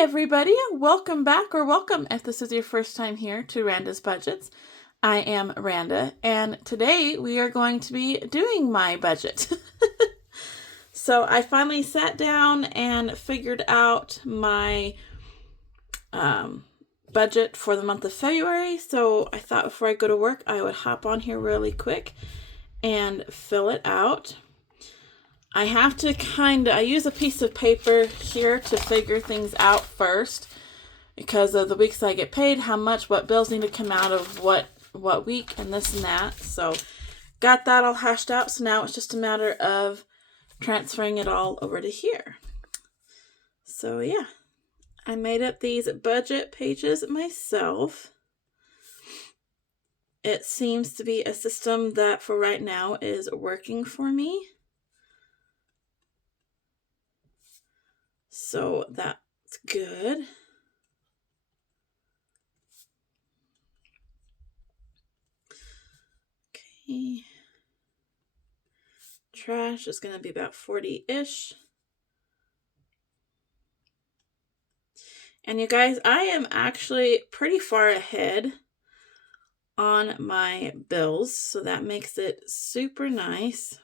everybody, welcome back or welcome if this is your first time here to Randa's Budgets. I am Randa and today we are going to be doing my budget. So I finally sat down and figured out my budget for the month of February. So I thought before I go to work I would hop on here really quick and fill it out. I have to I use a piece of paper here to figure things out first because of the weeks I get paid, how much, what bills need to come out of what week, and this and that. So got that all hashed out. So now it's just a matter of transferring it all over to here. So yeah, I made up these budget pages myself. It seems to be a system that for right now is working for me. So that's good. Okay. Trash is going to be about 40-ish. And you guys, I am actually pretty far ahead on my bills, so that makes it super nice.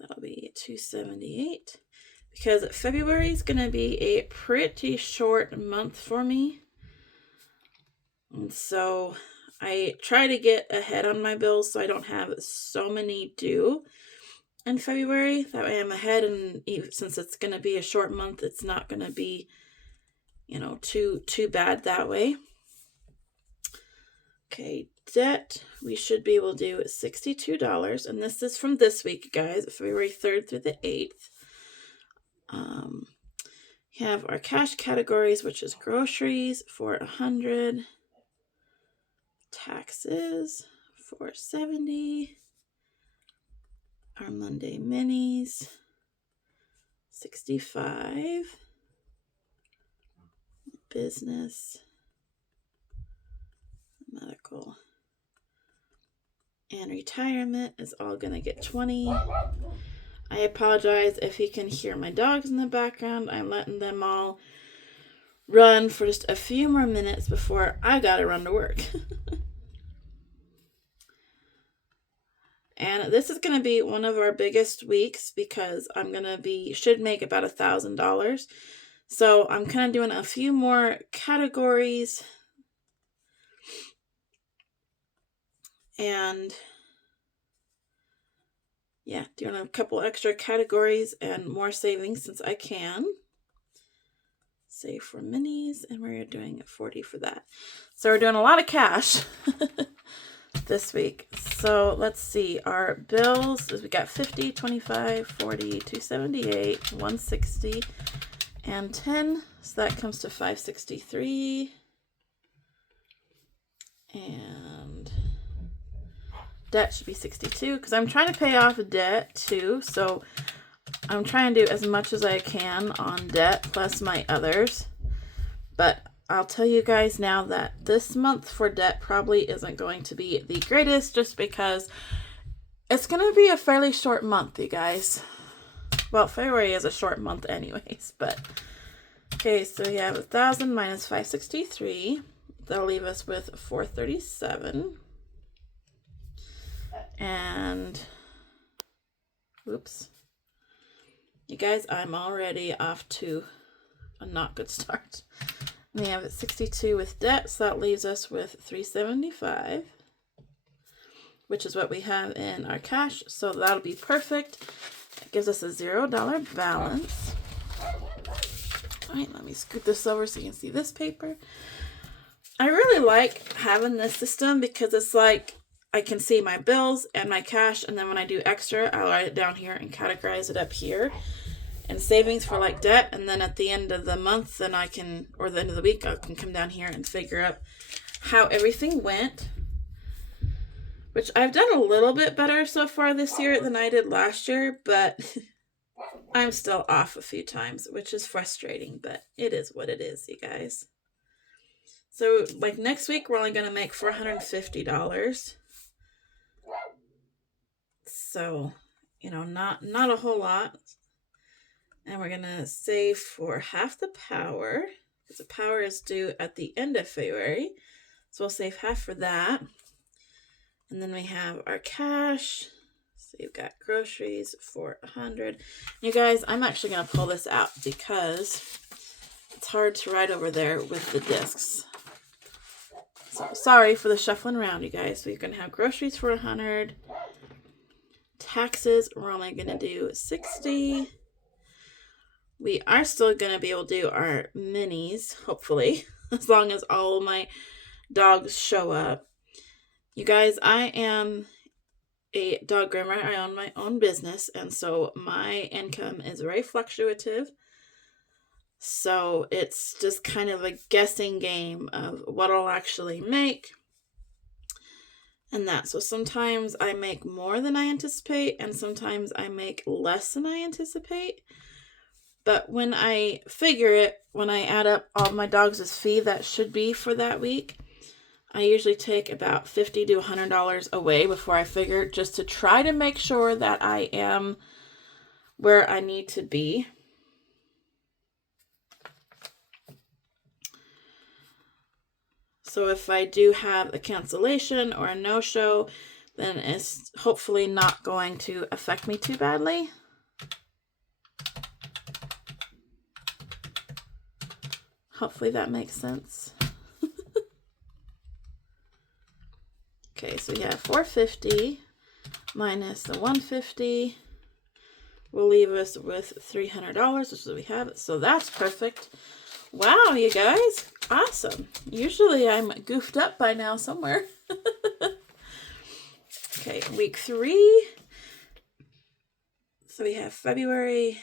That'll be $278 because February is going to be a pretty short month for me. And so I try to get ahead on my bills so I don't have so many due in February. That way I'm ahead, and even since it's going to be a short month, it's not going to be, too bad that way. Okay, debt, we should be able to do $62, and this is from this week, guys, February 3rd through the 8th. We have our cash categories, which is groceries for $100, taxes for $70, our Monday minis $65, business, medical, and retirement is all gonna get $20. I apologize if you can hear my dogs in the background. I'm letting them all run for just a few more minutes before I gotta run to work. And this is gonna be one of our biggest weeks because I'm gonna should make about $1,000. So I'm kind of doing a few more categories and yeah, doing a couple extra categories and more savings since I can. Save for minis, and we're doing $40 for that. So we're doing a lot of cash this week. So let's see, our bills is we got 50, 25, 40, 278, 160, and 10. So that comes to 563. And debt should be 62 because I'm trying to pay off debt too. So I'm trying to do as much as I can on debt plus my others. But I'll tell you guys now that this month for debt probably isn't going to be the greatest just because it's going to be a fairly short month, you guys. Well, February is a short month anyways, but okay, so we have 1,000 minus 563. That'll leave us with 437. And whoops. You guys, I'm already off to a not good start. We have 62 with debt, so that leaves us with 375, which is what we have in our cash. So that'll be perfect. It gives us a $0 balance. All right, let me scoot this over so you can see this paper. I really like having this system because it's like I can see my bills and my cash, and then when I do extra, I'll write it down here and categorize it up here. And savings for like debt, and then at the end of the month, then I can, or the end of the week, I can come down here and figure out how everything went. Which I've done a little bit better so far this year than I did last year, but I'm still off a few times, which is frustrating, but it is what it is, you guys. So, like next week, we're only going to make $450. So, not a whole lot. And we're going to save for half the power, because the power is due at the end of February. So we'll save half for that. And then we have our cash. So you've got groceries for $100. You guys, I'm actually going to pull this out because it's hard to write over there with the discs. So sorry for the shuffling around, you guys. So you're going to have groceries for $100. Taxes, we're only going to do $60. We are still going to be able to do our minis, hopefully, as long as all my dogs show up. You guys, I am a dog groomer. I own my own business, and so my income is very fluctuative. So it's just kind of a guessing game of what I'll actually make. And that. So sometimes I make more than I anticipate, and sometimes I make less than I anticipate. But when I figure it, when I add up all my dogs' fee that should be for that week, I usually take about $50 to $100 away before I figure, just to try to make sure that I am where I need to be. So if I do have a cancellation or a no-show, then it's hopefully not going to affect me too badly. Hopefully that makes sense. Okay, so we have $450 minus the $150 will leave us with $300, which is what we have. So that's perfect. Wow, you guys. Awesome. Usually I'm goofed up by now somewhere. Okay, week 3. So we have February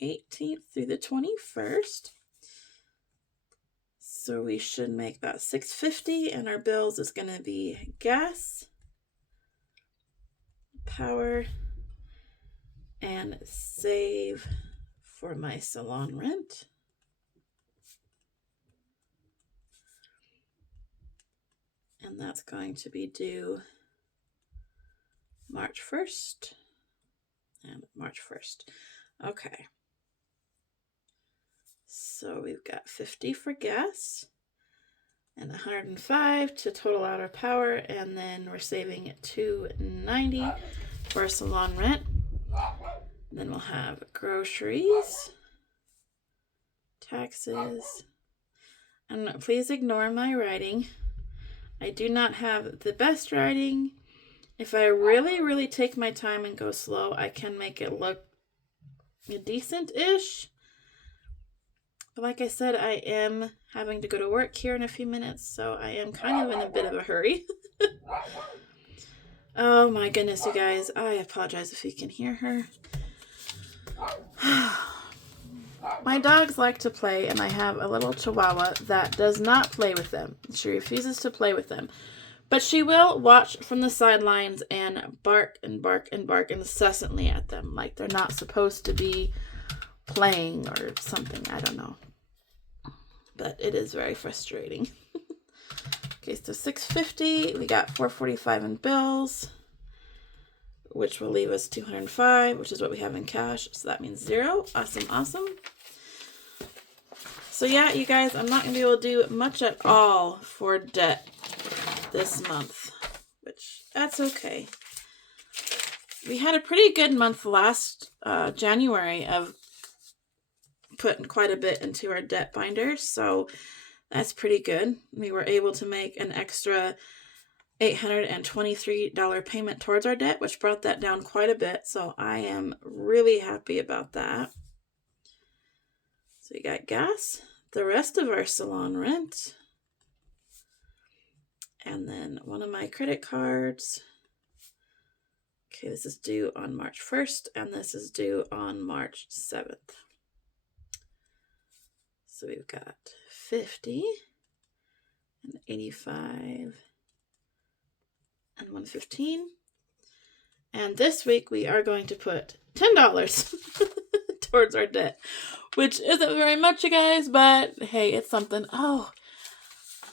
18th through the 21st. So we should make about $650, and our bills is going to be gas, power, and save for my salon rent. And that's going to be due March 1st and March 1st. Okay. So we've got $50 for gas and $105 to total out our power, and then we're saving $290 for salon rent. And then we'll have groceries, taxes, and please ignore my writing. I do not have the best writing. If I really, really take my time and go slow, I can make it look decent-ish. But like I said, I am having to go to work here in a few minutes, so I am kind of in a bit of a hurry. Oh my goodness, you guys. I apologize if you can hear her. My dogs like to play, and I have a little chihuahua that does not play with them. She refuses to play with them. But she will watch from the sidelines and bark and bark and bark incessantly at them, like they're not supposed to be playing or something. I don't know. But it is very frustrating. Okay, so $650. We got $445 in bills, which will leave us $205, which is what we have in cash. So that means $0. Awesome, awesome. So yeah, you guys, I'm not going to be able to do much at all for debt this month, which that's okay. We had a pretty good month last January of putting quite a bit into our debt binder, so that's pretty good. We were able to make an extra $823 payment towards our debt, which brought that down quite a bit, so I am really happy about that. So we got gas, the rest of our salon rent, and then one of my credit cards. Okay, this is due on March 1st, and this is due on March 7th. So we've got 50 and 85 and 115. And this week we are going to put $10 towards our debt, which isn't very much, you guys, but hey, it's something. Oh,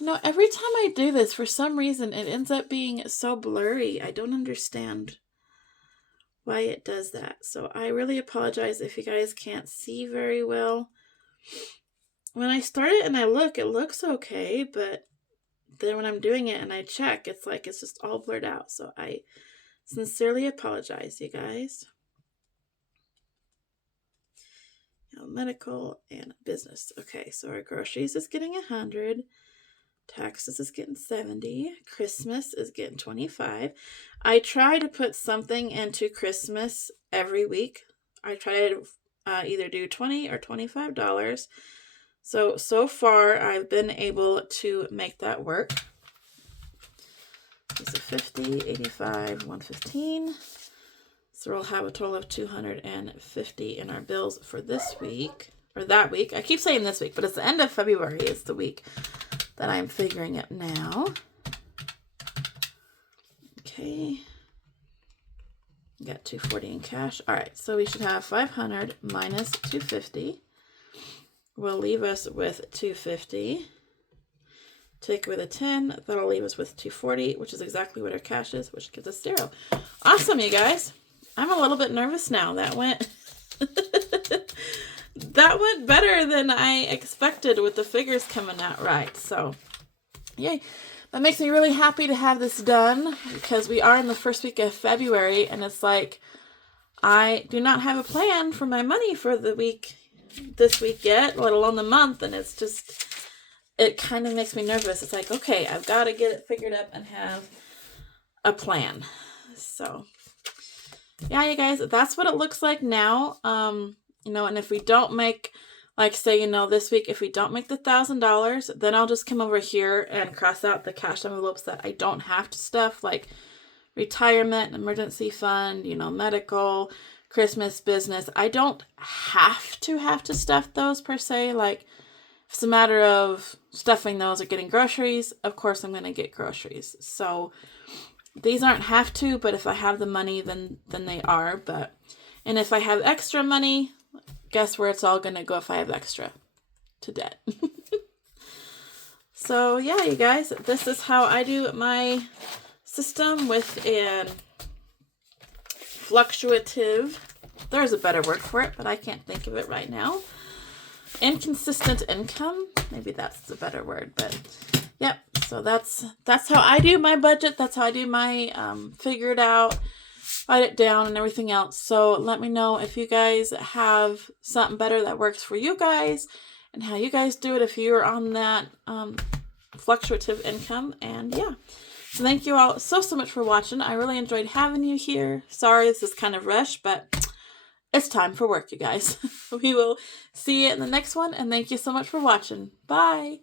no, every time I do this, for some reason, it ends up being so blurry. I don't understand why it does that. So I really apologize if you guys can't see very well. When I start it and I look, it looks okay, but then when I'm doing it and I check, it's like it's just all blurred out. So I sincerely apologize, you guys. Medical and business. Okay, so our groceries is getting 100. Taxes is getting 70. Christmas is getting 25. I try to put something into Christmas every week. I try to either do $20 or $25. So far, I've been able to make that work. These are 50, 85, 115. So we'll have a total of 250 in our bills for this week, or that week. I keep saying this week, but it's the end of February is the week that I'm figuring it now. Okay. Got 240 in cash. All right, so we should have 500 minus 250. Will leave us with 250. Take away the 10. That'll leave us with 240, which is exactly what our cash is, which gives us 0. Awesome, you guys. I'm a little bit nervous now. That went that went better than I expected with the figures coming out right. So, yay. That makes me really happy to have this done because we are in the first week of February and it's like I do not have a plan for my money for the week this week yet, let alone the month, and it's just it kind of makes me nervous. It's like, okay, I've got to get it figured up and have a plan. So, yeah, you guys, that's what it looks like now. And if we don't make, like, say, this week, if we don't make the $1,000, then I'll just come over here and cross out the cash envelopes that I don't have to stuff, like retirement, emergency fund, medical, Christmas, business. I don't have to stuff those per se. Like, if it's a matter of stuffing those or getting groceries, of course I'm going to get groceries. So these aren't have to, but if I have the money, then they are. And if I have extra money, guess where it's all going to go if I have extra? To debt. So yeah, you guys, this is how I do my system with an fluctuative. There's a better word for it, but I can't think of it right now. Inconsistent income. Maybe that's the better word, but yep. So that's how I do my budget. That's how I do my figure it out, write it down, and everything else. So let me know if you guys have something better that works for you guys and how you guys do it if you're on that fluctuative income. And yeah. So thank you all so much for watching. I really enjoyed having you here. Sorry this is kind of rushed, but it's time for work, you guys. We will see you in the next one, and thank you so much for watching. Bye.